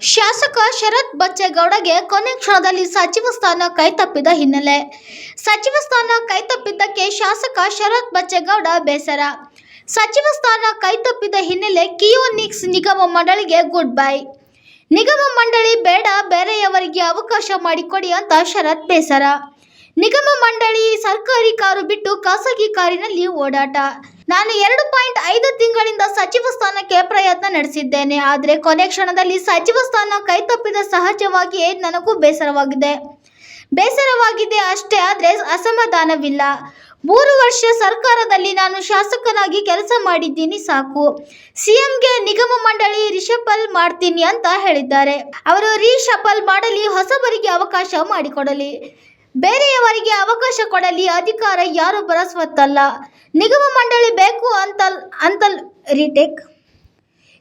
ಶಾಸಕ ಶರತ್ ಬಚ್ಚೇಗೌಡಗೆ ಕೊನೆ ಕ್ಷಣದಲ್ಲಿ ಸಚಿವ ಸ್ಥಾನ ಕೈತಪ್ಪಿದ ಹಿನ್ನೆಲೆ ಸಚಿವ ಸ್ಥಾನ ಕೈತಪ್ಪಿದ್ದಕ್ಕೆ ಶಾಸಕ ಶರತ್ ಬಚ್ಚೇಗೌಡ ಬೇಸರ. ಸಚಿವ ಸ್ಥಾನ ಕೈತಪ್ಪಿದ ಹಿನ್ನೆಲೆ ಕಿಯೋನಿಕ್ಸ್ ನಿಗಮ ಮಂಡಳಿಗೆ ಗುಡ್ ಬೈ. ನಿಗಮ ಮಂಡಳಿ ಬೇಡ, ಬೇರೆಯವರಿಗೆ ಅವಕಾಶ ಮಾಡಿಕೊಡಿ ಅಂತ ಶರತ್ ಬೇಸರ. ನಿಗಮ ಮಂಡಳಿ ಸರ್ಕಾರಿ ಕಾರು ಬಿಟ್ಟು ಖಾಸಗಿ ಕಾರಿನಲ್ಲಿ ಓಡಾಟ. ನಾನು 2.5 ತಿಂಗಳಿಂದ ಸಚಿವ ಸ್ಥಾನಕ್ಕೆ ಪ್ರಯತ್ನ ನಡೆಸಿದ್ದೇನೆ. ಆದರೆ ಕೊನೆ ಕ್ಷಣದಲ್ಲಿ ಸಚಿವ ಸ್ಥಾನ ಕೈತಪ್ಪಿದ ಸಹಜವಾಗಿಯೇ ನನಗೂ ಬೇಸರವಾಗಿದೆ ಅಷ್ಟೇ. ಆದರೆ ಅಸಮಾಧಾನವಿಲ್ಲ. 3 ವರ್ಷ ಸರ್ಕಾರದಲ್ಲಿ ನಾನು ಶಾಸಕನಾಗಿ ಕೆಲಸ ಮಾಡಿದ್ದೀನಿ, ಸಾಕು. ಸಿಎಂಗೆ ನಿಗಮ ಮಂಡಳಿ ರಿಶಫಲ್ ಮಾಡ್ತೀನಿ ಅಂತ ಹೇಳಿದ್ದಾರೆ. ಅವರು ರಿಶಫಲ್ ಮಾಡಲಿ, ಹೊಸಬರಿಗೆ ಅವಕಾಶ ಮಾಡಿಕೊಡಲಿ, ಬೇರೆಯವರಿಗೆ ಅವಕಾಶ ಕೊಡಲಿ. ಅಧಿಕಾರ ಯಾರೊಬ್ಬರ ಸ್ವತ್ತಲ್ಲ. ನಿಗಮ ಮಂಡಳಿ ಬೇಕು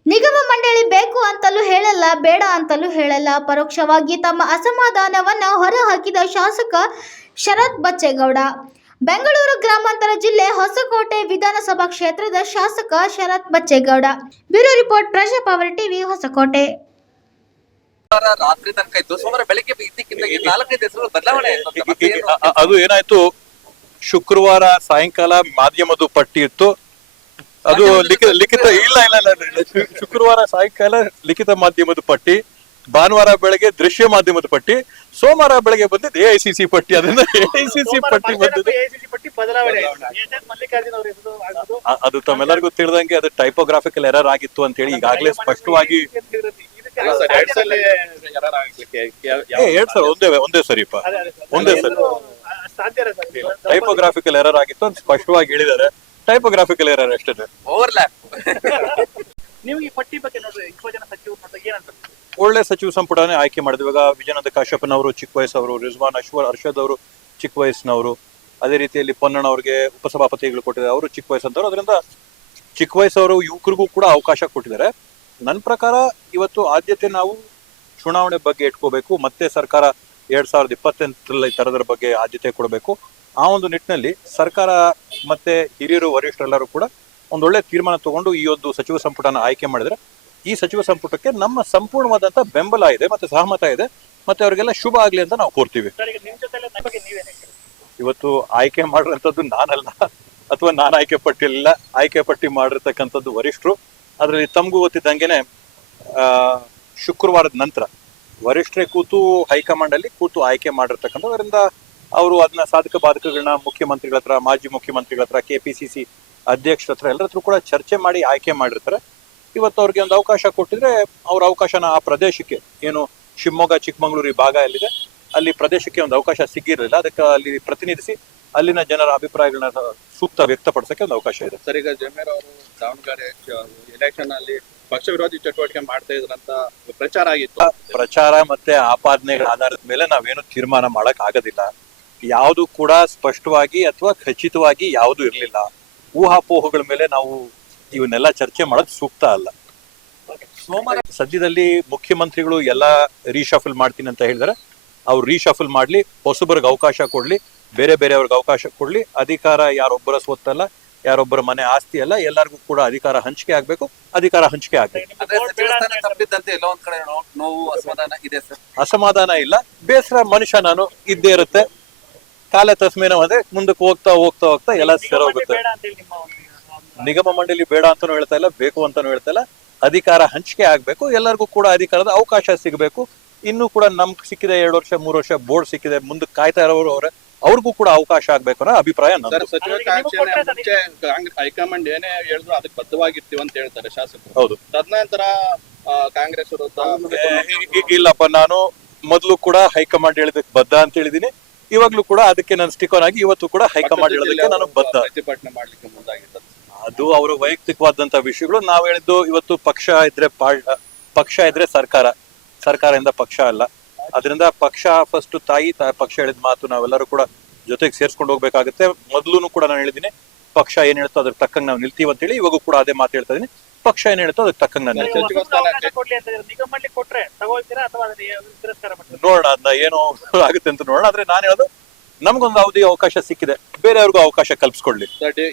ನಿಗಮ ಮಂಡಳಿ ಬೇಕು ಅಂತಲೂ ಹೇಳಲ್ಲ, ಬೇಡ ಅಂತಲೂ ಹೇಳಲ್ಲ. ಪರೋಕ್ಷವಾಗಿ ತಮ್ಮ ಅಸಮಾಧಾನವನ್ನು ಹೊರಹಾಕಿದ ಶಾಸಕ ಶರತ್ ಬಚ್ಚೇಗೌಡ. ಬೆಂಗಳೂರು ಗ್ರಾಮಾಂತರ ಜಿಲ್ಲೆ ಹೊಸಕೋಟೆ ವಿಧಾನಸಭಾ ಕ್ಷೇತ್ರದ ಶಾಸಕ ಶರತ್ ಬಚ್ಚೇಗೌಡ. ಬ್ಯೂರೋ ರಿಪೋರ್ಟ್, ಪ್ರಜಾ ಪವರ್ ಟಿವಿ, ಹೊಸಕೋಟೆ. ರಾತ್ರಿ ತನಕ ಇತ್ತು, ಸೋಮವಾರ ಬೆಳಿಗ್ಗೆ ಇದ್ದಕ್ಕಿದ್ದಂಗೆ 4-5 ಹೆಸರು ಬದಲಾವಣೆ. ಅದು ಏನಾಯ್ತು, ಶುಕ್ರವಾರ ಸಾಯಂಕಾಲ ಮಾಧ್ಯಮದ ಪಟ್ಟಿ ಇತ್ತು. ಅದು ಲಿಖಿತ ಇಲ್ಲ ಶುಕ್ರವಾರ ಸಾಯಂಕಾಲ ಲಿಖಿತ ಮಾಧ್ಯಮದ ಪಟ್ಟಿ, ಭಾನುವಾರ ಬೆಳಗ್ಗೆ ದೃಶ್ಯ ಮಾಧ್ಯಮದ ಪಟ್ಟಿ, ಸೋಮವಾರ ಬೆಳಗ್ಗೆ ಬಂದಿದ್ದು AICC ಪಟ್ಟಿ. ಅದರಿಂದ AICC ಪಟ್ಟಿ ಬಂದಿದ್ದು. ಅದು ತಮ್ಮೆಲ್ಲರಿಗೂ ತಿಳಿದಂಗೆ ಅದು ಟೈಪೋಗ್ರಾಫಿಕಲ್ ಎರರ್ ಆಗಿತ್ತು ಅಂತ ಹೇಳಿ ಈಗಾಗಲೇ ಸ್ಪಷ್ಟವಾಗಿ ಒಂದೇ ಸರಿಪ ಒಂದೇ ಸರಿ ಟೈಪೋಗ್ರಾಫಿಕಲ್ ಎರರ್ ಆಗಿತ್ತು ಅಂತ ಸ್ಪಷ್ಟವಾಗಿ ಹೇಳಿದ್ದಾರೆ. ಟೈಪೋಗ್ರಾಫಿಕಲ್ ಎರರ್ ಅಷ್ಟೇ. ಓವರ್ಲ್ಯಾಪ್. ನೀವು ಈ ಪಟ್ಟಿ ಬಗ್ಗೆ ನೋಡ್ರಿ, 20 ಜನ ಸಚಿವರು ಏನಂತ ಒಳ್ಳೆ ಸಚಿವ ಸಂಪುಟನೇ ಆಯ್ಕೆ ಮಾಡಿದ್ವಿ. ಇವಾಗ ವಿಜಯಾನಂದ ಕಾಶ್ಯಪನವರು ಚಿಕ್ಕ ವಯಸ್ಸವರು, ರಿಜ್ವಾನ್ ಅರ್ಷದ್ ಅವರು ಚಿಕ್ಕ ವಯಸ್ಸಿನವರು, ಅದೇ ರೀತಿಯಲ್ಲಿ ಪೊನ್ನಣ್ಣ ಅವ್ರಿಗೆ ಉಪಸಭಾಪತಿಗಳು ಕೊಟ್ಟಿದ್ದಾರೆ, ಅವರು ಚಿಕ್ಕ ವಯಸ್ಸಂತವ್ರು. ಅದರಿಂದ ಚಿಕ್ಕ ವಯಸ್ಸವರು ಯುವಕರಿಗೂ ಕೂಡ ಅವಕಾಶ ಕೊಟ್ಟಿದ್ದಾರೆ. ನನ್ನ ಪ್ರಕಾರ ಇವತ್ತು ಆದ್ಯತೆ ನಾವು ಚುನಾವಣೆ ಬಗ್ಗೆ ಇಟ್ಕೋಬೇಕು. ಮತ್ತೆ ಸರ್ಕಾರ 2028ರಲ್ಲಿ ತರೋದ್ರ ಬಗ್ಗೆ ಆದ್ಯತೆ ಕೊಡಬೇಕು. ಆ ಒಂದು ನಿಟ್ಟಿನಲ್ಲಿ ಸರ್ಕಾರ ಮತ್ತೆ ಹಿರಿಯರು, ವರಿಷ್ಠರೆಲ್ಲರೂ ಕೂಡ ಒಂದೊಳ್ಳೆ ತೀರ್ಮಾನ ತಗೊಂಡು ಈ ಒಂದು ಸಚಿವ ಸಂಪುಟನ ಆಯ್ಕೆ ಮಾಡಿದ್ರೆ ಈ ಸಚಿವ ಸಂಪುಟಕ್ಕೆ ನಮ್ಮ ಸಂಪೂರ್ಣವಾದಂತ ಬೆಂಬಲ ಇದೆ ಮತ್ತೆ ಸಹಮತ ಇದೆ. ಮತ್ತೆ ಅವರಿಗೆಲ್ಲ ಶುಭ ಆಗ್ಲಿ ಅಂತ ನಾವು ಕೋರ್ತೀವಿ. ಇವತ್ತು ಆಯ್ಕೆ ಮಾಡಿರೋಂಥದ್ದು ನಾನಲ್ಲ, ಅಥವಾ ನಾನು ಆಯ್ಕೆ ಪಟ್ಟಿಲ್ಲ. ಆಯ್ಕೆ ಪಟ್ಟಿ ಮಾಡಿರ್ತಕ್ಕಂಥದ್ದು ವರಿಷ್ಠರು. ಅದರಲ್ಲಿ ತಮಗೂ ಗೊತ್ತಿದ್ದಂಗೆನೆ ಶುಕ್ರವಾರದ ನಂತರ ವರಿಷ್ಠರೇ ಕೂತು ಹೈಕಮಾಂಡ್ ಅಲ್ಲಿ ಕೂತು ಆಯ್ಕೆ ಮಾಡಿರ್ತಕ್ಕಂಥದ್ರಿಂದ ಅವರು ಅದನ್ನ ಸಾಧಕ ಬಾಧಕಗಳನ್ನ ಮುಖ್ಯಮಂತ್ರಿಗಳ ಹತ್ರ, ಮಾಜಿ ಮುಖ್ಯಮಂತ್ರಿಗಳ ಹತ್ರ, KPCC ಅಧ್ಯಕ್ಷರ ಹತ್ರ ಎಲ್ಲರ ಹತ್ರ ಕೂಡ ಚರ್ಚೆ ಮಾಡಿ ಆಯ್ಕೆ ಮಾಡಿರ್ತಾರೆ. ಇವತ್ತು ಅವ್ರಿಗೆ ಒಂದು ಅವಕಾಶ ಕೊಟ್ಟಿದ್ರೆ ಅವ್ರ ಅವಕಾಶನ ಆ ಪ್ರದೇಶಕ್ಕೆ, ಏನು ಶಿವಮೊಗ್ಗ ಚಿಕ್ಕಮಗಳೂರು ಈ ಭಾಗ ಎಲ್ಲಿದೆ ಅಲ್ಲಿ ಪ್ರದೇಶಕ್ಕೆ ಒಂದು ಅವಕಾಶ ಸಿಗಿರಲಿಲ್ಲ. ಅದಕ್ಕೆ ಅಲ್ಲಿ ಪ್ರತಿನಿಧಿಸಿ ಅಲ್ಲಿನ ಜನರ ಅಭಿಪ್ರಾಯಗಳನ್ನ ಸೂಕ್ತ ವ್ಯಕ್ತಪಡಿಸಕ್ಕೆ ಒಂದು ಅವಕಾಶ ಇದೆ. ಸರ್, ಈಗ ಜಮೀರ್ ಅವರು ದಾವಣಗೆರೆ ಎಲೆಕ್ಷನ್ ಅಲ್ಲಿ ಪಕ್ಷ ವಿರೋಧಿ ಚಟುವಟಿಕೆ ಮಾಡ್ತಾ ಇದ್ರಂತ ಪ್ರಚಾರ ಆಗಿತ್ತು. ಪ್ರಚಾರ ಮತ್ತೆ ಆಪಾದನೆಗಳ ಆಧಾರದ ಮೇಲೆ ನಾವೇನು ತೀರ್ಮಾನ ಮಾಡಕ್ ಆಗೋದಿಲ್ಲ. ಯಾವುದು ಕೂಡ ಸ್ಪಷ್ಟವಾಗಿ ಅಥವಾ ಖಚಿತವಾಗಿ ಯಾವುದು ಇರಲಿಲ್ಲ. ಊಹಾಪೋಹಗಳ ಮೇಲೆ ನಾವು ಇವನ್ನೆಲ್ಲ ಚರ್ಚೆ ಮಾಡೋದು ಸೂಕ್ತ ಅಲ್ಲ. ಸೋಮವಾರ ಸದ್ಯದಲ್ಲಿ ಮುಖ್ಯಮಂತ್ರಿಗಳು ಎಲ್ಲ ರೀಶಫಲ್ ಮಾಡ್ತೀನಿ ಅಂತ ಹೇಳಿದ್ರೆ ಅವ್ರು ರೀಶಫಲ್ ಮಾಡ್ಲಿ, ಹೊಸಬರಿಗೆ ಅವಕಾಶ ಕೊಡ್ಲಿ, ಬೇರೆಯವ್ರಿಗೆ ಅವಕಾಶ ಕೊಡ್ಲಿ. ಅಧಿಕಾರ ಯಾರೊಬ್ಬರ ಸ್ವತ್ತಲ್ಲ, ಯಾರೊಬ್ಬರ ಮನೆ ಆಸ್ತಿ ಅಲ್ಲ. ಎಲ್ಲರಿಗೂ ಕೂಡ ಅಧಿಕಾರ ಹಂಚಿಕೆ ಆಗ್ಬೇಕು. ಅಧಿಕಾರ ಹಂಚಿಕೆ ಆಗ್ಬೇಕು. ನೋವು, ಅಸಮಾಧಾನ ಇದೆ ಸರ್? ಅಸಮಾಧಾನ ಇಲ್ಲ, ಬೇಸರ ಮನುಷ್ಯ ನಾನು ಇದ್ದೇ ಇರುತ್ತೆ. ಕಾಲ ತಸ್ಮೇನ ಅಂದ್ರೆ ಮುಂದಕ್ಕೆ ಹೋಗ್ತಾ ಹೋಗ್ತಾ ಹೋಗ್ತಾ ಎಲ್ಲ ಸರೋಗುತ್ತೆ. ನಿಗಮ ಮಂಡಳಿ ಬೇಡ ಅಂತಾನು ಹೇಳ್ತಾ ಇಲ್ಲ, ಬೇಕು ಅಂತಾನು ಹೇಳ್ತಾ ಇಲ್ಲ. ಅಧಿಕಾರ ಹಂಚಿಕೆ ಆಗ್ಬೇಕು, ಎಲ್ಲರಿಗೂ ಕೂಡ ಅಧಿಕಾರದ ಅವಕಾಶ ಸಿಗಬೇಕು. ಇನ್ನು ಕೂಡ ನಮ್ಗೆ ಸಿಕ್ಕಿದೆ 2 ವರ್ಷ 3 ವರ್ಷ ಬೋರ್ಡ್ ಸಿಕ್ಕಿದೆ, ಮುಂದಕ್ಕೆ ಕಾಯ್ತಾ ಇರೋರು ಅವ್ರಿಗೂ ಕೂಡ ಅವಕಾಶ ಆಗ್ಬೇಕು ಅನ್ನೋ ಅಭಿಪ್ರಾಯ ನಂದು. ಹೈಕಮಾಂಡ್ ಏನೇ ಹೇಳಿದ್ರು ಅದಕ್ಕೆ ಬದ್ಧವಾಗಿರ್ತೀವಿ ಅಂತ ಹೇಳ್ತಾರೆ ಶಾಸಕರು. ಹೌದು. ತದನಂತರ ಕಾಂಗ್ರೆಸ್ ಇಲ್ಲಪ್ಪ, ನಾನು ಮೊದಲು ಕೂಡ ಹೈಕಮಾಂಡ್ ಹೇಳಿದಕ್ಕೆ ಬದ್ಧ ಅಂತ ಹೇಳಿದೀನಿ. ಇವಾಗ್ಲೂ ಕೂಡ ಅದಕ್ಕೆ ನಾನು ಸ್ಟಿಕ್ ಆನ್ ಆಗಿ ಇವತ್ತು ಕೂಡ ಹೈಕಮಾಂಡ್ ಹೇಳೋದಕ್ಕೆ ನಾನು ಬದ್ಧ. ಪ್ರತಿಭಟನೆ ಮಾಡ್ಲಿಕ್ಕೆ ಮುಂದಾಗಿದ್ದಾರೆ. ಅದು ಅವರ ವೈಯಕ್ತಿಕವಾದಂತ ವಿಷಯಗಳು. ನಾವು ಹೇಳಿದ್ದು ಇವತ್ತು ಪಕ್ಷ ಇದ್ರೆ ಸರ್ಕಾರದಿಂದ ಪಕ್ಷ ಅಲ್ಲ. ಅದರಿಂದ ಪಕ್ಷ ಫಸ್ಟ್ ತಾಯಿ, ಪಕ್ಷ ಹೇಳಿದ ಮಾತು ನಾವೆಲ್ಲರೂ ಕೂಡ ಜೊತೆಗೆ ಸೇರ್ಸ್ಕೊಂಡು ಹೋಗ್ಬೇಕಾಗುತ್ತೆ. ಮೊದಲು ಕೂಡ ನಾನು ಹೇಳಿದೀನಿ, ಪಕ್ಷ ಏನ್ ಹೇಳ್ತೋ ಅದ್ರ ತಕ್ಕಂಗೆ ನಾವು ನಿಲ್ತೀವಿ ಅಂತ ಹೇಳಿ. ಇವಾಗೂ ಕೂಡ ಅದೇ ಮಾತು ಹೇಳ್ತಾ ಇದೀನಿ, ಪಕ್ಷ ಏನ್ ಹೇಳ್ತೋ ಅದಕ್ಕೆ ತಕ್ಕಂಗೆ ನಾನು ನಿಲ್ತೀನಿ. ನೋಡೋಣ, ಅದನ್ನ ಏನು ಆಗುತ್ತೆ ಅಂತ ನೋಡೋಣ. ಆದ್ರೆ ನಾನು ಹೇಳೋದು, ನಮ್ಗೊಂದು ಅವಕಾಶ ಸಿಕ್ಕಿದೆ, ಬೇರೆಯವ್ರಿಗೂ ಅವಕಾಶ ಕಲ್ಪಿಸ್ಕೊಳ್ಳಿ.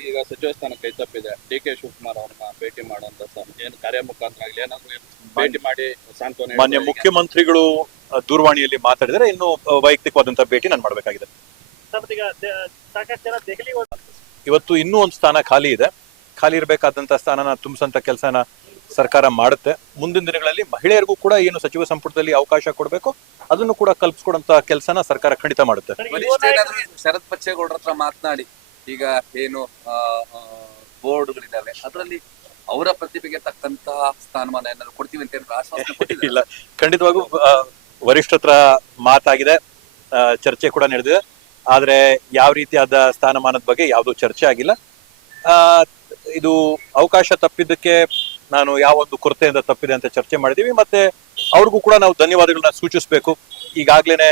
ಈಗ ಸಚಿವ ಸ್ಥಾನ ಕೈ ತಪ್ಪಿದೆ. DK ಶಿವಕುಮಾರ್ ಅವ್ರನ್ನ ಭೇಟಿ ಮಾಡುವಂತ ಏನು ಕಾರ್ಯ ಮುಖಾಂತರ ಆಗ್ಲಿ, ಏನಾದ್ರು ಭೇಟಿ ಮಾಡಿ ಸಾಂತ್ವನ ಮಾನ್ಯ ಹೇಳಿದ್ರು. ಮುಖ್ಯಮಂತ್ರಿಗಳು ದೂರವಾಣಿಯಲ್ಲಿ ಮಾತಾಡಿದರೆ ಇನ್ನು ವೈಯಕ್ತಿಕವಾದಂತಹ ಭೇಟಿ ನಾನು ಮಾಡ್ಬೇಕಾಗಿದೆ. ಸರ್, ಈಗ ಸಾಕಷ್ಟು ಜನ ದೆಹಲಿ ಇವತ್ತು ಇನ್ನೂ ಒಂದು ಸ್ಥಾನ ಖಾಲಿ ಇದೆ. ಖಾಲಿ ಇರಬೇಕಾದಂತಹ ಸ್ಥಾನನ ತುಂಬಿಸಂತ ಕೆಲಸನ ಸರ್ಕಾರ ಮಾಡುತ್ತೆ. ಮುಂದಿನ ದಿನಗಳಲ್ಲಿ ಮಹಿಳೆಯರಿಗೂ ಕೂಡ ಏನು ಸಚಿವ ಸಂಪುಟದಲ್ಲಿ ಅವಕಾಶ ಕೊಡಬೇಕು ಅದನ್ನು ಕೂಡ ಕಲ್ಪಿಸ್ಕೊಡಂತ ಕೆಲಸನ ಸರ್ಕಾರ ಖಂಡಿತ ಮಾಡುತ್ತೆ. ವರಿಷ್ಠರಾದ್ರೂ ಶರತ್ ಬಚ್ಚೇಗೌಡರ ಹತ್ರ ಮಾತನಾಡಿ ಈಗ ಏನು ಬೋರ್ಡ್ಗಳಿದಾವೆ ಅದರಲ್ಲಿ ಅವರ ಪ್ರತಿಭೆಗೆ ತಕ್ಕಂತಹ ಸ್ಥಾನಮಾನ ಏನಾದ್ರು ಕೊಡ್ತೀವಿ ಅಂತ ಏನಾದ್ರು ಆಶ್ವಾಸನೆ ಕೊಟ್ಟಿದ್ದಾರೆ? ಇಲ್ಲ, ಖಂಡಿತವಾಗೂ ವರಿಷ್ಠ ಹತ್ರ ಮಾತಾಗಿದೆ, ಚರ್ಚೆ ಕೂಡ ನಡೆದಿದೆ. ಆದ್ರೆ ಯಾವ ರೀತಿಯಾದ ಸ್ಥಾನಮಾನದ ಬಗ್ಗೆ ಯಾವುದೂ ಚರ್ಚೆ ಆಗಿಲ್ಲ. ಇದು ಅವಕಾಶ ತಪ್ಪಿದ್ದಕ್ಕೆ ನಾನು ಯಾವ ಒಂದು ಕೊರತೆಯಿಂದ ತಪ್ಪಿದೆ ಅಂತ ಚರ್ಚೆ ಮಾಡಿದೀವಿ. ಮತ್ತೆ ಅವ್ರಿಗೂ ಕೂಡ ನಾವು ಧನ್ಯವಾದಗಳನ್ನ ಸೂಚಿಸಬೇಕು. ಈಗಾಗ್ಲೇನೆ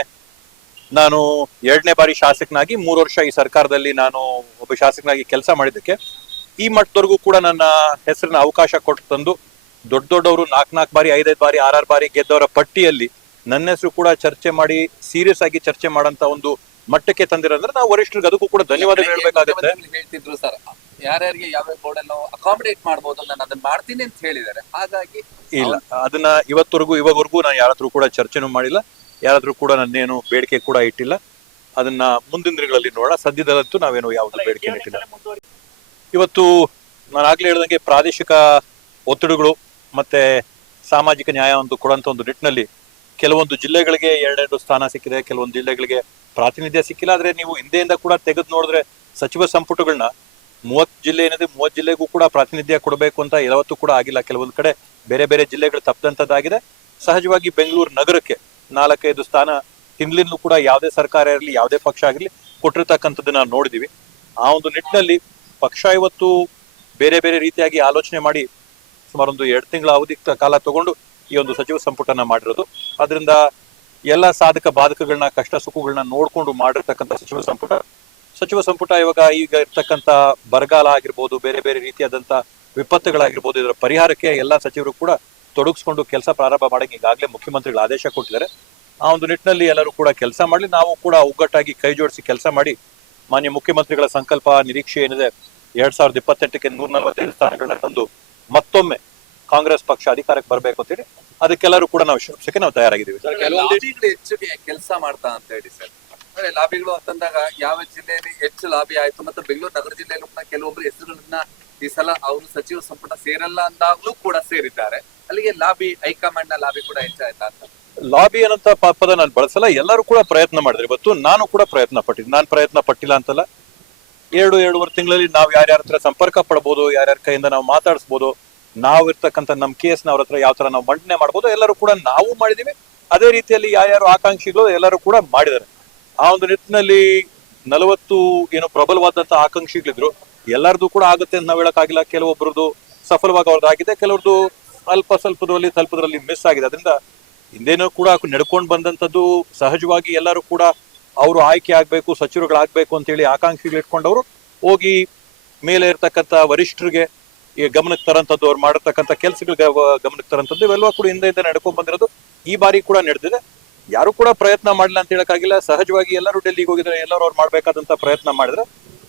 ನಾನು 2ನೇ ಬಾರಿ ಶಾಸಕನಾಗಿ 3 ವರ್ಷ ಈ ಸರ್ಕಾರದಲ್ಲಿ ನಾನು ಒಬ್ಬ ಶಾಸಕನಾಗಿ ಕೆಲಸ ಮಾಡಿದ್ದಕ್ಕೆ ಈ ಮಟ್ಟದವರೆಗೂ ಕೂಡ ನನ್ನ ಹೆಸರನ್ನ ಅವಕಾಶ ಕೊಟ್ಟು ತಂದು ದೊಡ್ಡವರು 4 ಬಾರಿ 5 ಬಾರಿ 6 ಬಾರಿ ಗೆದ್ದವರ ಪಟ್ಟಿಯಲ್ಲಿ ನನ್ನ ಹೆಸರು ಕೂಡ ಚರ್ಚೆ ಮಾಡಿ ಸೀರಿಯಸ್ ಆಗಿ ಚರ್ಚೆ ಮಾಡಂತ ಒಂದು ಮಟ್ಟಕ್ಕೆ ತಂದಿರೋದ್ರೆ ನಾವು ವರಿಷ್ಠರಿಗೆ ಅದಕ್ಕೂ ಕೂಡ ಧನ್ಯವಾದಗಳು ಹೇಳ್ಬೇಕಾಗುತ್ತೆ. ಹೇಳ್ತಿದ್ರು ಸರ್, ಯಾರ್ಯಾರಿಗೆ ಯಾವ ಬೋರ್ಡ್ ಅನ್ನು ಅಕಾಮಿಡೇಟ್ ಮಾಡಬಹುದು ನಾನು ಅದನ್ನ ಮಾಡ್ತೀನಿ ಅಂತ ಹೇಳಿದ್ದಾರೆ. ಹಾಗಾಗಿ ಇಲ್ಲ, ಅದನ್ನ ಇವಾಗವರೆಗೂ ನಾನು ಯಾರತ್ರ ಕೂಡ ಚರ್ಚೆನೂ ಮಾಡಿಲ್ಲ, ಯಾರಾದ್ರೂ ಕೂಡ ನನ್ನೇನು ಬೇಡಿಕೆ ಕೂಡ ಇಟ್ಟಿಲ್ಲ. ಅದನ್ನ ಮುಂದಿನ ದಿನಗಳಲ್ಲಿ ನೋಡೋಣ. ಸದ್ಯದಲ್ಲಂತೂ ನಾವೇನು ಯಾವ್ದು ಬೇಡಿಕೆ ಇಟ್ಟಿಲ್ಲ. ಇವತ್ತು ನಾನು ಆಗ್ಲೇ ಹೇಳ್ದಂಗೆ ಪ್ರಾದೇಶಿಕ ಒತ್ತಡಗಳು ಮತ್ತೆ ಸಾಮಾಜಿಕ ನ್ಯಾಯ ಒಂದು ಕೊಡುವಂತ ಒಂದು ನಿಟ್ಟಿನಲ್ಲಿ ಕೆಲವೊಂದು ಜಿಲ್ಲೆಗಳಿಗೆ 2 ಸ್ಥಾನ ಸಿಕ್ಕಿದೆ, ಕೆಲವೊಂದು ಜಿಲ್ಲೆಗಳಿಗೆ ಪ್ರಾತಿನಿಧ್ಯ ಸಿಕ್ಕಿಲ್ಲ. ಆದ್ರೆ ನೀವು ಹಿಂದೆಯಿಂದ ಕೂಡ ತೆಗೆದು ನೋಡಿದ್ರೆ ಸಚಿವ ಸಂಪುಟಗಳನ್ನ 30 ಜಿಲ್ಲೆ ಏನಿದೆ 30 ಜಿಲ್ಲೆಗೂ ಕೂಡ ಪ್ರಾತಿನಿಧ್ಯ ಕೊಡಬೇಕು ಅಂತ ಯಾವತ್ತೂ ಕೂಡ ಆಗಿಲ್ಲ. ಕೆಲವೊಂದು ಕಡೆ ಬೇರೆ ಬೇರೆ ಜಿಲ್ಲೆಗಳು ತಪ್ಪದಂತದ್ದಾಗಿದೆ. ಸಹಜವಾಗಿ ಬೆಂಗಳೂರು ನಗರಕ್ಕೆ 4-5 ಸ್ಥಾನ ಹಿಂದ್ಲಿಂದಲೂ ಕೂಡ ಯಾವುದೇ ಸರ್ಕಾರ ಇರಲಿ ಯಾವುದೇ ಪಕ್ಷ ಆಗಿರ್ಲಿ ಕೊಟ್ಟಿರ್ತಕ್ಕಂಥದ್ದನ್ನ ನೋಡಿದೀವಿ. ಆ ಒಂದು ನಿಟ್ಟಿನಲ್ಲಿ ಪಕ್ಷ ಇವತ್ತು ಬೇರೆ ಬೇರೆ ರೀತಿಯಾಗಿ ಆಲೋಚನೆ ಮಾಡಿ ಸುಮಾರು ಒಂದು 2 ತಿಂಗಳ ಅವಧಿ ಕಾಲ ತಗೊಂಡು ಈ ಒಂದು ಸಚಿವ ಸಂಪುಟನ ಮಾಡಿರೋದು. ಅದರಿಂದ ಎಲ್ಲ ಸಾಧಕ ಬಾಧಕಗಳನ್ನ ಕಷ್ಟ ಸುಖಗಳನ್ನ ನೋಡ್ಕೊಂಡು ಮಾಡಿರ್ತಕ್ಕಂಥ ಸಚಿವ ಸಂಪುಟ ಇವಾಗ ಈಗ ಇರ್ತಕ್ಕಂಥ ಬರಗಾಲ ಆಗಿರ್ಬೋದು, ಬೇರೆ ಬೇರೆ ರೀತಿಯಾದಂತ ವಿಪತ್ತುಗಳಾಗಿರ್ಬೋದು, ಇದರ ಪರಿಹಾರಕ್ಕೆ ಎಲ್ಲಾ ಸಚಿವರು ಕೂಡ ತೊಡಗಿಸ್ಕೊಂಡು ಕೆಲಸ ಪ್ರಾರಂಭ ಮಾಡಕ್ಕೆ ಈಗಾಗಲೇ ಮುಖ್ಯಮಂತ್ರಿಗಳು ಆದೇಶ ಕೊಟ್ಟಿದ್ದಾರೆ. ಆ ಒಂದು ನಿಟ್ಟಿನಲ್ಲಿ ಎಲ್ಲರೂ ಕೂಡ ಕೆಲಸ ಮಾಡಲಿ, ನಾವು ಕೂಡ ಒಗ್ಗಟ್ಟಾಗಿ ಕೈ ಜೋಡಿಸಿ ಕೆಲಸ ಮಾಡಿ ಮಾನ್ಯ ಮುಖ್ಯಮಂತ್ರಿಗಳ ಸಂಕಲ್ಪ ನಿರೀಕ್ಷೆ ಏನಿದೆ 2028ಕ್ಕೆ 145 ಸ್ಥಾನಗಳನ್ನ ತಂದು ಮತ್ತೊಮ್ಮೆ ಕಾಂಗ್ರೆಸ್ ಪಕ್ಷ ಅಧಿಕಾರಕ್ಕೆ ಬರಬೇಕು ಅಂತೇಳಿ ಅದಕ್ಕೆಲ್ಲರೂ ಕೂಡ ನಾವು ಶ್ರಮಿಸಕ್ಕೆ ನಾವು ತಯಾರಾಗಿದ್ದೀವಿ. ಲಾಬಿಗಳು ಹೆಚ್ಚು ಕೆಲಸ ಮಾಡ್ತಾ ಅಂತ ಹೇಳಿ ಸರ್, ಅಂದ್ರೆ ಲಾಬಿಗಳು ಅಂತಂದಾಗ ಯಾವ ಜಿಲ್ಲೆಯಲ್ಲಿ ಹೆಚ್ಚು ಲಾಬಿ ಆಯ್ತು ಮತ್ತು ಬೆಂಗಳೂರು ನಗರ ಜಿಲ್ಲೆಯಲ್ಲೂ ಕೂಡ ಕೆಲವೊಬ್ರು ಹೆಸರುಗಳನ್ನ ಈ ಸಲ ಅವರು ಸಚಿವ ಸಂಪುಟ ಸೇರಲ್ಲ ಅಂದಾಗ್ಲೂ ಕೂಡ ಸೇರಿದ್ದಾರೆ. ಅಲ್ಲಿಗೆ ಲಾಬಿ ಹೈಕಮಾಂಡ್ ನ ಲಾಬಿ ಕೂಡ ಹೆಚ್ಚಾಯ್ತಾ ಅಂತ? ಲಾಬಿ ಅನ್ನಂತ ಪದ ನಾನು ಬಳಸಲ್ಲ. ಎಲ್ಲರೂ ಕೂಡ ಪ್ರಯತ್ನ ಮಾಡಿದ್ರು. ಇವತ್ತು ನಾನು ಕೂಡ ಪ್ರಯತ್ನ ಪಟ್ಟಿದ್ದೆ. ನಾನು ಪ್ರಯತ್ನ ಪಟ್ಟಿಲ್ಲ ಅಂತಲ್ಲ. 2-2.5 ತಿಂಗಳಲ್ಲಿ ನಾವು ಯಾರ್ಯಾರ ಹತ್ರ ಸಂಪರ್ಕ ಪಡಬಹುದು, ಯಾರ್ಯಾರ ಕೈಯಿಂದ ನಾವು ಮಾತಾಡಿಸ್ಬೋದು, ನಾವು ಇರ್ತಕ್ಕಂಥ ನಮ್ಮ ಕೇಸ್ನ ಅವ್ರ ಹತ್ರ ಯಾವ ತರ ನಾವು ಮಂಡನೆ ಮಾಡ್ಬೋದು, ಎಲ್ಲರೂ ಕೂಡ ನಾವು ಮಾಡಿದೀವಿ. ಅದೇ ರೀತಿಯಲ್ಲಿ ಯಾರ್ಯಾರು ಆಕಾಂಕ್ಷಿಗಳು ಎಲ್ಲರೂ ಕೂಡ ಮಾಡಿದ್ದಾರೆ. ಆ ಒಂದು ನಿಟ್ಟಿನಲ್ಲಿ 40 ಏನು ಪ್ರಬಲವಾದಂತ ಆಕಾಂಕ್ಷಿಗಳಿದ್ರು. ಎಲ್ಲರದು ಕೂಡ ಆಗುತ್ತೆ ಅಂತ ನಾವು ಹೇಳಕ್ಕಾಗಿಲ್ಲ. ಕೆಲವೊಬ್ಬರದು ಸಫಲವಾಗಿ ಅವ್ರದ್ದಾಗಿದೆ, ಕೆಲವ್ರದ್ದು ಅಲ್ಪ ಸ್ವಲ್ಪದಲ್ಲಿ ಮಿಸ್ ಆಗಿದೆ. ಅದರಿಂದ ಹಿಂದೇನೂ ಕೂಡ ನಡ್ಕೊಂಡು ಬಂದಂತದ್ದು ಸಹಜವಾಗಿ ಎಲ್ಲರೂ ಕೂಡ ಅವರು ಆಯ್ಕೆ ಆಗ್ಬೇಕು, ಸಚಿವರುಗಳಾಗ್ಬೇಕು ಅಂತ ಹೇಳಿ ಆಕಾಂಕ್ಷಿಗಳು ಇಟ್ಕೊಂಡವರು ಹೋಗಿ ಮೇಲೆ ಇರ್ತಕ್ಕಂಥ ವರಿಷ್ಠರಿಗೆ ಈ ಗಮನಕ್ಕೆ ತರಂತದ್ದು, ಅವ್ರು ಮಾಡಿರ್ತಕ್ಕಂಥ ಕೆಲಸಗಳಿಗೆ ಗಮನಕ್ಕೆ ತರಂತದ್ದು ಇವೆಲ್ಲ ಕೂಡ ಹಿಂದೆ ನಡ್ಕೊಂಡ್ ಬಂದಿರೋದು ಈ ಬಾರಿ ಕೂಡ ನಡೆದಿದೆ. ಯಾರು ಕೂಡ ಪ್ರಯತ್ನ ಮಾಡಿಲ್ಲ ಅಂತ ಹೇಳಕ್ಕಾಗಿಲ್ಲ. ಸಹಜವಾಗಿ ಎಲ್ಲರೂ ಡೆಲ್ಲಿಗೆ ಹೋಗಿದ್ರೆ ಎಲ್ಲರೂ ಅವ್ರು ಮಾಡ್ಬೇಕಾದಂತ ಪ್ರಯತ್ನ ಮಾಡಿದ್ರೆ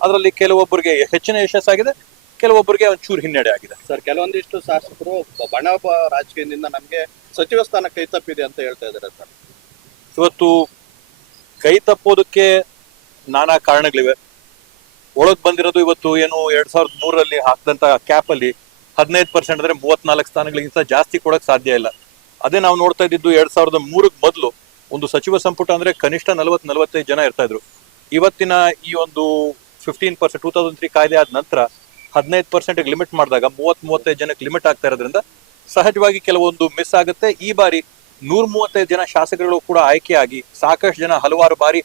ಅದರಲ್ಲಿ ಕೆಲವೊಬ್ಬರಿಗೆ ಹೆಚ್ಚಿನ ಯಶಸ್ಸಾಗಿದೆ, ಕೆಲವೊಬ್ಬರಿಗೆ ಒಂಚೂರು ಹಿನ್ನಡೆ ಆಗಿದೆ. ಸರ್, ಕೆಲವೊಂದಿಷ್ಟು ಶಾಸಕರು ಬಣ ರಾಜಕೀಯದಿಂದ ನಮ್ಗೆ ಸಚಿವ ಸ್ಥಾನ ಕೈ ತಪ್ಪಿದೆ ಅಂತ ಹೇಳ್ತಾ ಇದ್ದಾರೆ ಸರ್. ಇವತ್ತು ಕೈ ತಪ್ಪೋದಕ್ಕೆ ನಾನಾ ಕಾರಣಗಳಿವೆ. ಒಳಗ್ ಬಂದಿರೋದು ಇವತ್ತು ಏನು 2003ರಲ್ಲಿ ಹಾಕಿದಂತ ಕ್ಯಾಪ್ ಅಲ್ಲಿ 15% ಅಂದ್ರೆ 34 ಸ್ಥಾನಗಳಿಗಿಂತ ಜಾಸ್ತಿ ಕೊಡಕ್ ಸಾಧ್ಯ ಇಲ್ಲ. ಅದೇ ನಾವು ನೋಡ್ತಾ ಇದ್ದಿದ್ದು 2003ಕ್ಕೆ ಮೊದಲು ಒಂದು ಸಚಿವ ಸಂಪುಟ ಅಂದ್ರೆ ಕನಿಷ್ಠ 40-45 ಜನ ಇರ್ತಾ ಇದ್ರು. ಇವತ್ತಿನ ಈ ಒಂದು 15% 2003 ಕಾಯ್ದೆ ಆದ ನಂತರ 15% ಲಿಮಿಟ್ ಮಾಡಿದಾಗ 30-35 ಜನಕ್ಕೆ ಲಿಮಿಟ್ ಆಗ್ತಾ ಇರೋದ್ರಿಂದ ಸಹಜವಾಗಿ ಕೆಲವೊಂದು ಮಿಸ್ ಆಗುತ್ತೆ. ಈ ಬಾರಿ 135 ಜನ ಶಾಸಕರು ಕೂಡ ಆಯ್ಕೆಯಾಗಿ ಸಾಕಷ್ಟು ಜನ ಹಲವಾರು ಬಾರಿ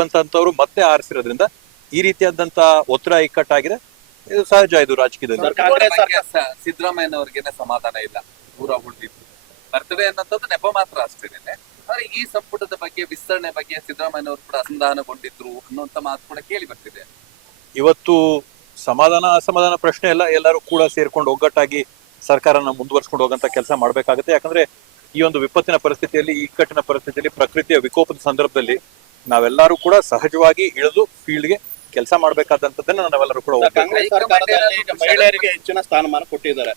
ಬಂತಂತವ್ರು ಮತ್ತೆ ಆರಿಸಿರೋದ್ರಿಂದ ಈ ರೀತಿಯಾದಂತ ಒತ್ತಡ ಇಕ್ಕಟ್ಟಾಗಿದೆ. ಇದು ಸಹಜ, ಇದು ರಾಜಕೀಯದಲ್ಲಿ. ಸಿದ್ದರಾಮಯ್ಯನವ್ರಿಗೇನೆ ಸಮಾಧಾನ ಇಲ್ಲ, ದೂರ ಉಳಿದಿತ್ತು. ಬರ್ತಡೆ ಅನ್ನೋದು ನೆಪ ಮಾತ್ರ ಅಷ್ಟೇನೆ. ಆದ್ರೆ ಈ ಸಂಪುಟದ ಬಗ್ಗೆ ವಿಸ್ತರಣೆ ಬಗ್ಗೆ ಸಿದ್ದರಾಮಯ್ಯನವರು ಕೂಡ ಅಸಮಾಧಾನಗೊಂಡಿದ್ರು ಅನ್ನುವಂತ ಮಾತು ಕೂಡ ಕೇಳಿ ಬರ್ತಿದೆ. ಇವತ್ತು ಸಮಾಧಾನ ಅಸಮಾಧಾನ ಪ್ರಶ್ನೆ ಇಲ್ಲ, ಎಲ್ಲರೂ ಕೂಡ ಸೇರ್ಕೊಂಡು ಒಗ್ಗಟ್ಟಾಗಿ ಸರ್ಕಾರನ ಮುಂದುವರ್ಸ್ಕೊಂಡು ಹೋಗಂತ ಕೆಲಸ ಮಾಡ್ಬೇಕಾಗುತ್ತೆ. ಯಾಕಂದ್ರೆ ಈ ಒಂದು ವಿಪತ್ತಿನ ಪರಿಸ್ಥಿತಿಯಲ್ಲಿ, ಈ ಇಕ್ಕಟ್ಟಿನ ಪರಿಸ್ಥಿತಿಯಲ್ಲಿ, ಪ್ರಕೃತಿಯ ವಿಕೋಪದ ಸಂದರ್ಭದಲ್ಲಿ ನಾವೆಲ್ಲರೂ ಕೂಡ ಸಹಜವಾಗಿ ಇಳಿದು ಫೀಲ್ಡ್ಗೆ ಕೆಲಸ ಮಾಡ್ಬೇಕಾದಂತದ್ದನ್ನ ನಾವೆಲ್ಲರೂ ಕೂಡ ಕಾಂಗ್ರೆಸ್ ಸರ್ಕಾರದಲ್ಲಿ ಮಹಿಳೆಯರಿಗೆ ಹೆಚ್ಚಿನ ಸ್ಥಾನಮಾನ ಕೊಟ್ಟಿದ್ದಾರೆ.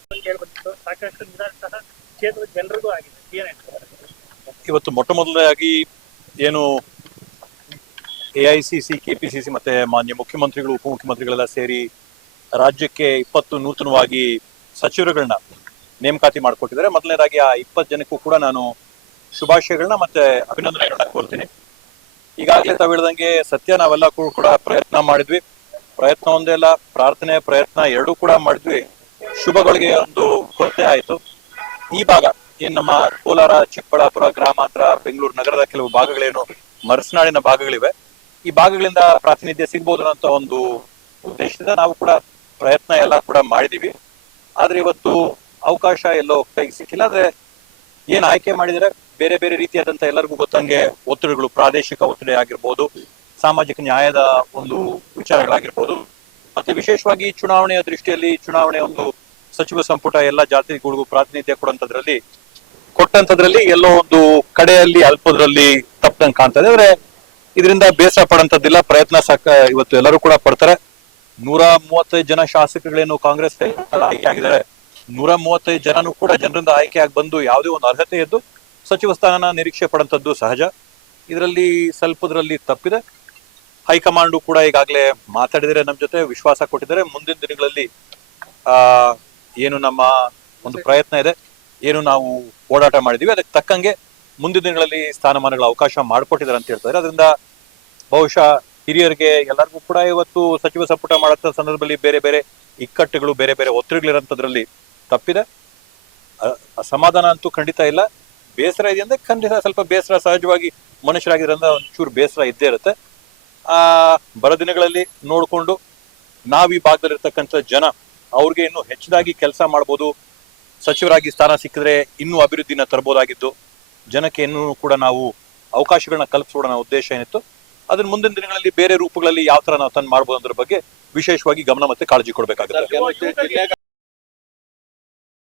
ಸಾಕಷ್ಟು ನಿರಾಶೆ ಕ್ಷೇತ್ರದ ಜನರಿಗೂ ಆಗಿದೆ. ಏನ್ ಹೇಳ್ತಾರೆ? ಇವತ್ತು ಮೊಟ್ಟ ಮೊದಲಾಗಿ ಏನು AICC, KPCC ಮತ್ತೆ ಮಾನ್ಯ ಮುಖ್ಯಮಂತ್ರಿಗಳು ಉಪಮುಖ್ಯಮಂತ್ರಿಗಳೆಲ್ಲ ಸೇರಿ ರಾಜ್ಯಕ್ಕೆ 20 ನೂತನವಾಗಿ ಸಚಿವರುಗಳನ್ನ ನೇಮಕಾತಿ ಮಾಡಿಕೊಟ್ಟಿದ್ದಾರೆ. ಮೊದಲನೇದಾಗಿ ಆ 20 ಜನಕ್ಕೂ ಕೂಡ ನಾನು ಶುಭಾಶಯಗಳನ್ನ ಮತ್ತೆ ಅಭಿನಂದನೆಗಳನ್ನ ಕೋರ್ತೀನಿ. ಈಗಾಗಲೇ ತಾವು ಹೇಳ್ದಂಗೆ ಸತ್ಯ ನಾವೆಲ್ಲ ಕೂಡ ಪ್ರಯತ್ನ ಮಾಡಿದ್ವಿ. ಪ್ರಯತ್ನ ಒಂದೇ ಅಲ್ಲ, ಪ್ರಾರ್ಥನೆ ಪ್ರಯತ್ನ ಎರಡೂ ಕೂಡ ಮಾಡಿದ್ವಿ. ಶುಭಗಳಿಗೆ ಒಂದು ಕೊರತೆ ಆಯ್ತು. ಈ ಭಾಗ ಏನ್ ನಮ್ಮ ಕೋಲಾರ, ಚಿಕ್ಕಬಳ್ಳಾಪುರ, ಗ್ರಾಮಾಂತರ, ಬೆಂಗಳೂರು ನಗರದ ಕೆಲವು ಭಾಗಗಳೇನು ಮರಸನಾಡಿನ ಭಾಗಗಳಿವೆ, ಈ ಭಾಗಗಳಿಂದ ಪ್ರಾತಿನಿಧ್ಯ ಸಿಗ್ಬೋದು ಅನ್ನೋ ಒಂದು ಉದ್ದೇಶದಿಂದ ನಾವು ಕೂಡ ಪ್ರಯತ್ನ ಎಲ್ಲ ಕೂಡ ಮಾಡಿದೀವಿ. ಆದ್ರೆ ಇವತ್ತು ಅವಕಾಶ ಎಲ್ಲೋ ಕೈಗೆ ಸಿಕ್ಕಿಲ್ಲ. ಆದ್ರೆ ಏನ್ ಆಯ್ಕೆ ಮಾಡಿದರೆ ಬೇರೆ ಬೇರೆ ರೀತಿಯಾದಂತ ಎಲ್ಲರಿಗೂ ಗೊತ್ತಂಗೆ ಒತ್ತಡಗಳು, ಪ್ರಾದೇಶಿಕ ಒತ್ತಡ ಆಗಿರ್ಬೋದು, ಸಾಮಾಜಿಕ ನ್ಯಾಯದ ಒಂದು ವಿಚಾರಗಳಾಗಿರ್ಬೋದು, ಮತ್ತೆ ವಿಶೇಷವಾಗಿ ಚುನಾವಣೆಯ ದೃಷ್ಟಿಯಲ್ಲಿ ಚುನಾವಣೆ ಒಂದು ಸಚಿವ ಸಂಪುಟ ಎಲ್ಲ ಜಾತಿಗಳಿಗೂ ಪ್ರಾತಿನಿಧ್ಯ ಕೊಟ್ಟಂತದ್ರಲ್ಲಿ ಎಲ್ಲೋ ಒಂದು ಕಡೆಯಲ್ಲಿ ಅಲ್ಪದ್ರಲ್ಲಿ ತಪ್ಪದಂಗೆ ಕಾಣ್ತದೆ. ಆದ್ರೆ ಇದರಿಂದ ಬೇಸರ ಪಡಂತದ್ದಿಲ್ಲ. ಪ್ರಯತ್ನ ಇವತ್ತು ಎಲ್ಲರೂ ಕೂಡ ಪಡ್ತಾರೆ. 135 ಜನ ಶಾಸಕರುಗಳೇನು ಕಾಂಗ್ರೆಸ್ ಆಯ್ಕೆ ಆಗಿದ್ದಾರೆ, 135 ಜನನು ಕೂಡ ಜನರಿಂದ ಆಯ್ಕೆಯಾಗಿ ಬಂದು ಯಾವುದೇ ಒಂದು ಅರ್ಹತೆ ಇದ್ದು ಸಚಿವ ಸ್ಥಾನನ ನಿರೀಕ್ಷೆ ಪಡಂತದ್ದು ಸಹಜ. ಇದರಲ್ಲಿ ಸ್ವಲ್ಪದ್ರಲ್ಲಿ ತಪ್ಪಿದೆ. ಹೈಕಮಾಂಡ್ ಕೂಡ ಈಗಾಗಲೇ ಮಾತಾಡಿದರೆ, ನಮ್ಮ ಜೊತೆ ವಿಶ್ವಾಸ ಕೊಟ್ಟಿದ್ದಾರೆ. ಮುಂದಿನ ದಿನಗಳಲ್ಲಿ ಏನು ನಮ್ಮ ಒಂದು ಪ್ರಯತ್ನ ಇದೆ, ಏನು ನಾವು ಓಡಾಟ ಮಾಡಿದೀವಿ, ಅದಕ್ಕೆ ತಕ್ಕಂಗೆ ಮುಂದಿನ ದಿನಗಳಲ್ಲಿ ಸ್ಥಾನಮಾನಗಳ ಅವಕಾಶ ಮಾಡಿಕೊಟ್ಟಿದ್ದಾರೆ ಅಂತ ಹೇಳ್ತಾರೆ. ಅದರಿಂದ ಬಹುಶಃ ಹಿರಿಯರಿಗೆ ಎಲ್ಲರಿಗೂ ಕೂಡ ಇವತ್ತು ಸಚಿವ ಸಂಪುಟ ಮಾಡೋ ಸಂದರ್ಭದಲ್ಲಿ ಬೇರೆ ಬೇರೆ ಇಕ್ಕಟ್ಟುಗಳು, ಬೇರೆ ಬೇರೆ ಒತ್ತಡಗಳಿರೋಂಥದ್ರಲ್ಲಿ ತಪ್ಪಿದೆ. ಅಸಮಾಧಾನ ಅಂತೂ ಖಂಡಿತ ಇಲ್ಲ. ಬೇಸರ ಇದೆ ಅಂದ್ರೆ ಖಂಡಿತ ಸ್ವಲ್ಪ ಬೇಸರ ಸಹಜವಾಗಿ ಮನುಷ್ಯರಾಗಿದ್ರಿಂದ ಒಂಚೂರು ಬೇಸರ ಇದ್ದೇ ಇರುತ್ತೆ. ಬರೋ ದಿನಗಳಲ್ಲಿ ನೋಡ್ಕೊಂಡು ನಾವ್ ಈ ಭಾಗದಲ್ಲಿರ್ತಕ್ಕಂಥ ಜನ ಅವ್ರಿಗೆ ಇನ್ನೂ ಹೆಚ್ಚಿದಾಗಿ ಕೆಲಸ ಮಾಡ್ಬೋದು, ಸಚಿವರಾಗಿ ಸ್ಥಾನ ಸಿಕ್ಕಿದ್ರೆ ಇನ್ನೂ ಅಭಿವೃದ್ಧಿನ ತರಬಹುದಾಗಿದ್ದು, ಜನಕ್ಕೆ ಇನ್ನೂ ಕೂಡ ನಾವು ಅವಕಾಶಗಳನ್ನ ಕಲ್ಪಿಸೋಣ ಉದ್ದೇಶ ಏನಿತ್ತು, ಅದನ್ನ ಮುಂದಿನ ದಿನಗಳಲ್ಲಿ ಬೇರೆ ರೂಪಗಳಲ್ಲಿ ಯಾವ ತರ ನಾವು ತಂದು ಮಾಡ್ಬೋದು ಅನ್ನೋದ್ರ ಬಗ್ಗೆ ವಿಶೇಷವಾಗಿ ಗಮನ ಮತ್ತೆ ಕಾಳಜಿ ಕೊಡ್ಬೇಕಾಗುತ್ತೆ.